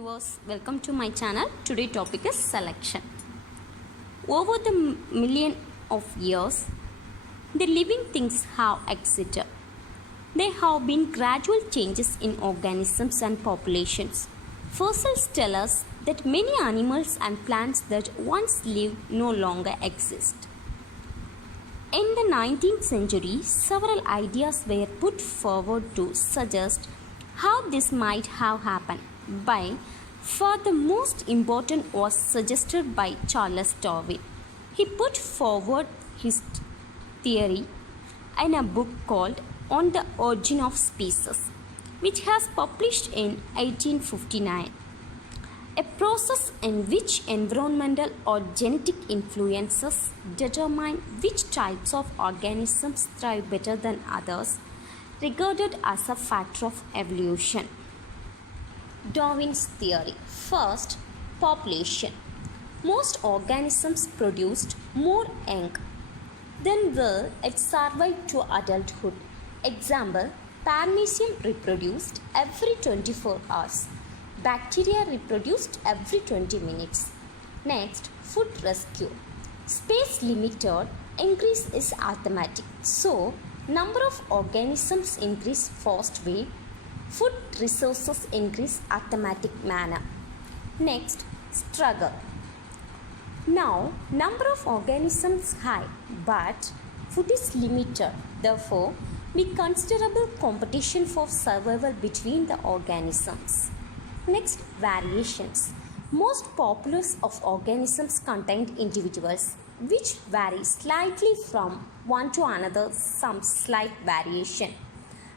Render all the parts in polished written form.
viewers, welcome to my channel. Today topic is selection. Over the million of years, the living things have existed. There have been gradual changes in organisms and populations. Fossils tell us that many animals and plants that once lived no longer exist. In the 19th century, several ideas were put forward to suggest how this might have happened. By far the most important was suggested by Charles Darwin. He put forward his theory in a book called On the Origin of Species, which was published in 1859. A process in which environmental or genetic influences determine which types of organisms thrive better than others, regarded as a factor of evolution. Darwin's theory. First, population. Most organisms produced more young than will it survive to adulthood. Example, Paramecium reproduced every 24 hours. Bacteria reproduced every 20 minutes. Next, food rescue. Space limited, increase is arithmetic. So, number of organisms increase fast way. Food resources increase arithmetic manner. Next, struggle. Now, number of organisms high, but food is limited. Therefore, be considerable competition for survival between the organisms. Next, variations. Most populace of organisms contain individuals which vary slightly from one to another. Some slight variation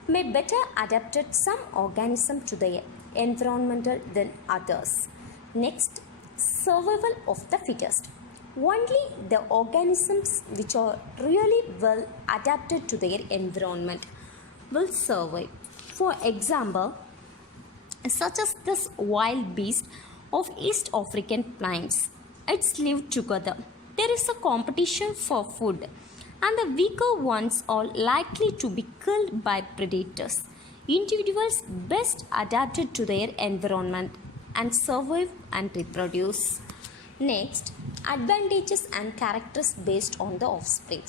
may better adapted some organism to their environment than others. Next, survival of the fittest. Only the organisms which are really well adapted to their environment will survive. For example, such as this wild beast of East African plains. It's lived together. There is a competition for food, and the weaker ones are likely to be killed by predators. Individuals best adapted to their environment and survive and reproduce. Next, advantages and characters based on the offspring.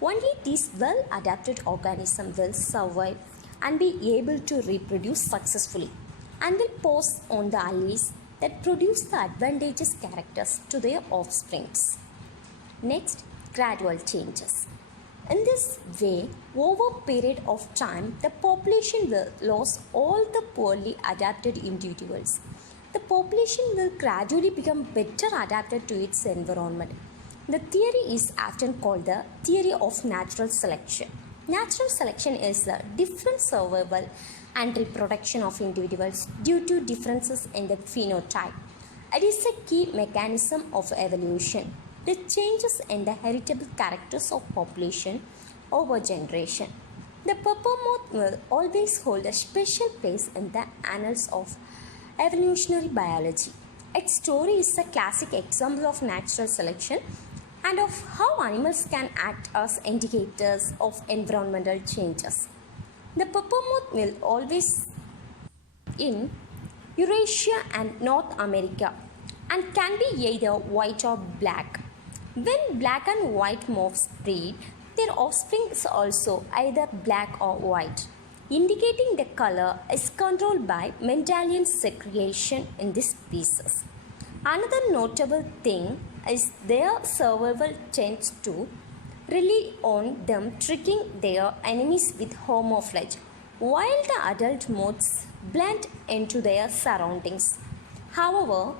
Only these well adapted organisms will survive and be able to reproduce successfully, and will pass on the alleles that produce the advantageous characters to their offsprings. Next, gradual changes. In this way, over a period of time, the population will lose all the poorly adapted individuals. The population will gradually become better adapted to its environment. The theory is often called the theory of natural selection. Natural selection is the different survival and reproduction of individuals due to differences in the phenotype. It is a key mechanism of evolution. The changes in the heritable characters of population over generation. The purple moth will always hold a special place in the annals of evolutionary biology. Its story is a classic example of natural selection and of how animals can act as indicators of environmental changes. The purple moth will always in Eurasia and North America and can be either white or black. When black and white moths breed, their offspring is also either black or white, indicating the color is controlled by Mendelian segregation in this species. Another notable thing is their survival tends to rely on them tricking their enemies with camouflage, while the adult moths blend into their surroundings. However,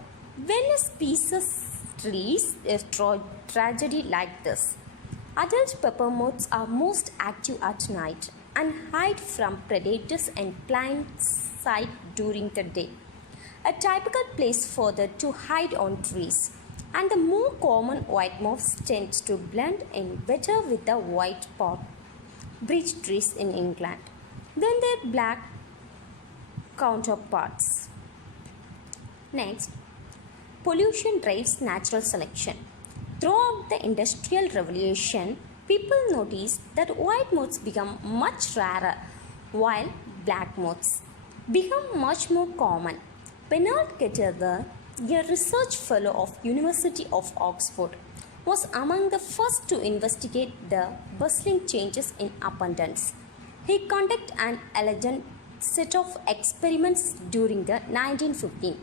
when a species releases a tragedy like this, adult pepper moths are most active at night and hide from predators in plain sight during the day, a typical place for them to hide on trees. And the more common white moths tend to blend in better with the white pot bridge trees in England than their black counterparts. Next, pollution drives natural selection. Throughout the Industrial Revolution, people noticed that white moths become much rarer while black moths become much more common. Bernard Ketterer, a research fellow of University of Oxford, was among the first to investigate the bustling changes in abundance. He conducted an elegant set of experiments during the 1915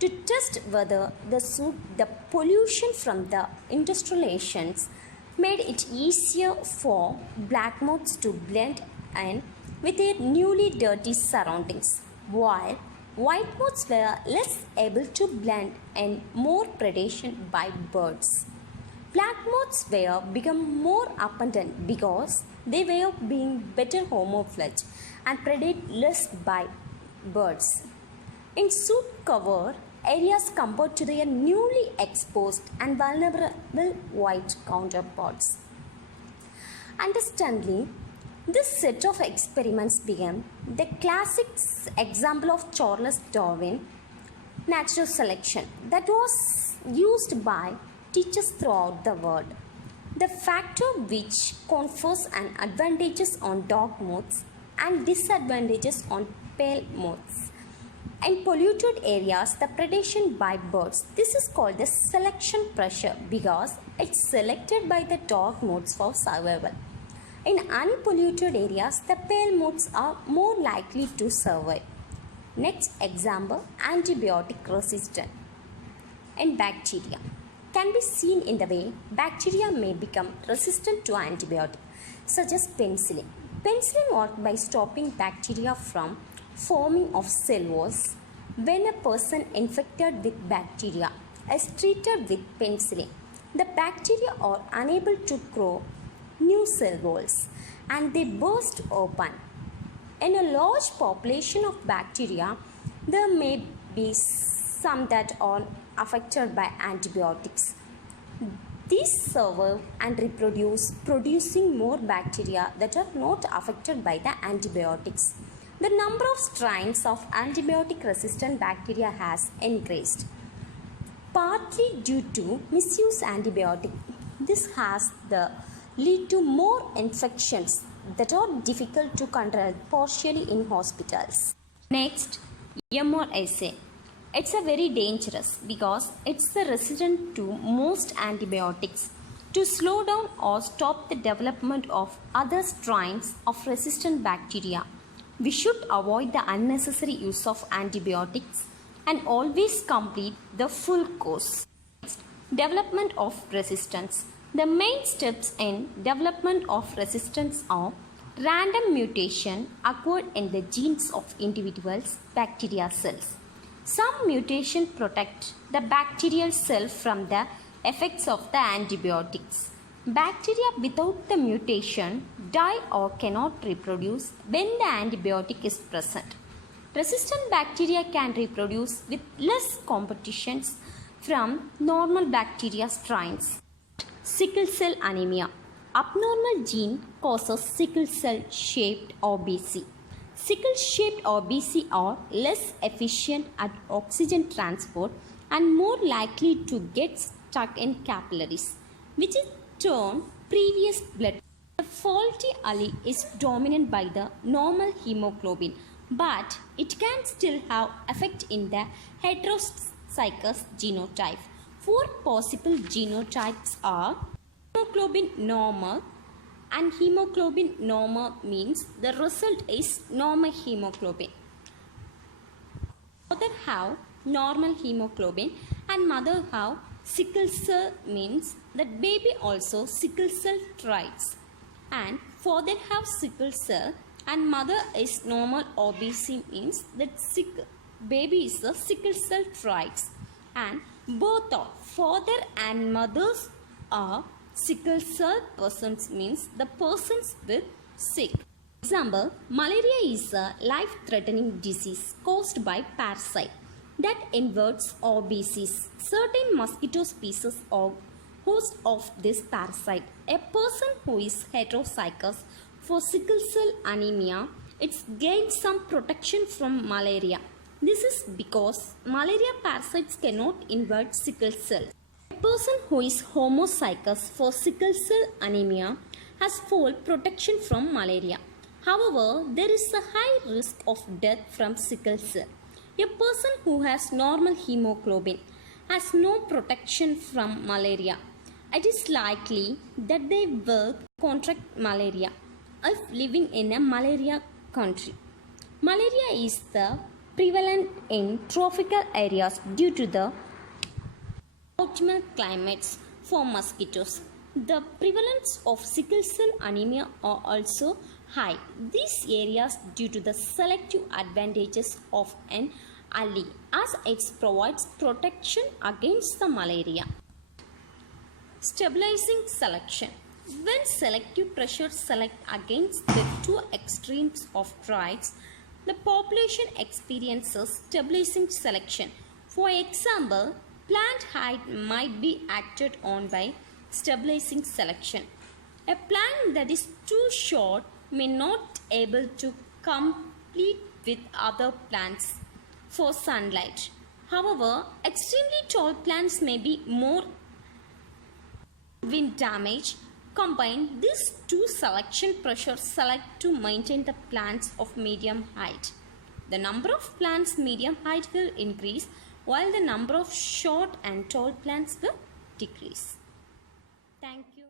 to test whether the pollution from the industrializations made it easier for black moths to blend in with their newly dirty surroundings, while white moths were less able to blend in more predation by birds. Black moths were become more abundant because they were being better camouflaged and predate less by birds. In soot cover areas compared to their newly exposed and vulnerable white counterparts. Understandably, this set of experiments became the classic example of Charles Darwin natural selection that was used by teachers throughout the world. The factor which confers an advantages on dark moths and disadvantages on pale moths. In polluted areas, the predation by birds, this is called the selection pressure because it's selected by the dark moths for survival. In unpolluted areas, the pale moths are more likely to survive. Next example, antibiotic resistant in bacteria can be seen in the way bacteria may become resistant to antibiotics, such as penicillin. Penicillin works by stopping bacteria from forming of cell walls. When a person infected with bacteria is treated with penicillin, the bacteria are unable to grow new cell walls and they burst open. In a large population of bacteria, there may be some that are affected by antibiotics. These survive and reproduce, producing more bacteria that are not affected by the antibiotics. The number of strains of antibiotic resistant bacteria has increased, partly due to misuse antibiotic. This has lead to more infections that are difficult to control partially in hospitals. Next, MRSA. It's a very dangerous because it's resistant to most antibiotics. To slow down or stop the development of other strains of resistant bacteria, we should avoid the unnecessary use of antibiotics and always complete the full course. Next, development of resistance. The main steps in development of resistance are random mutation occurred in the genes of individuals' bacteria cells. Some mutation protect the bacterial cell from the effects of the antibiotics. Bacteria without the mutation die or cannot reproduce when the antibiotic is present. Resistant bacteria can reproduce with less competitions from normal bacteria strains. Sickle cell anemia. Abnormal gene causes sickle cell shaped OBC. Sickle shaped OBC are less efficient at oxygen transport and more likely to get stuck in capillaries, which is turn previous blood. The faulty allele is dominant by the normal hemoglobin, but it can still have effect in the heterozygous genotype. Four possible genotypes are hemoglobin normal, and hemoglobin normal means the result is normal hemoglobin. Father have normal hemoglobin and mother have sickle cell means that baby also sickle cell traits, and father have sickle cell and mother is normal OBC means that baby is the sickle cell traits, and both of father and mothers are sickle cell persons means the persons with sick. Example, malaria is a life-threatening disease caused by parasite that inverts OBCs. Certain mosquito species are host of this parasite. A person who is heterozygous for sickle cell anemia, it's gained some protection from malaria. This is because malaria parasites cannot invert sickle cell. A person who is homozygous for sickle cell anemia has full protection from malaria. However, there is a high risk of death from sickle cell. A person who has normal hemoglobin has no protection from malaria. It is likely that they will contract malaria if living in a malaria country. Malaria is the prevalent in tropical areas due to the optimal climates for mosquitoes. The prevalence of sickle cell anemia are also high. These areas due to the selective advantages of an algae as it provides protection against the malaria. Stabilizing selection. When selective pressures select against the two extremes of traits, the population experiences stabilizing selection. For example, plant height might be acted on by stabilizing selection. A plant that is too short may not able to compete with other plants for sunlight. However, extremely tall plants may be more wind damage. Combine these two selection pressures select to maintain the plants of medium height. The number of plants medium height will increase while the number of short and tall plants will decrease. Thank you.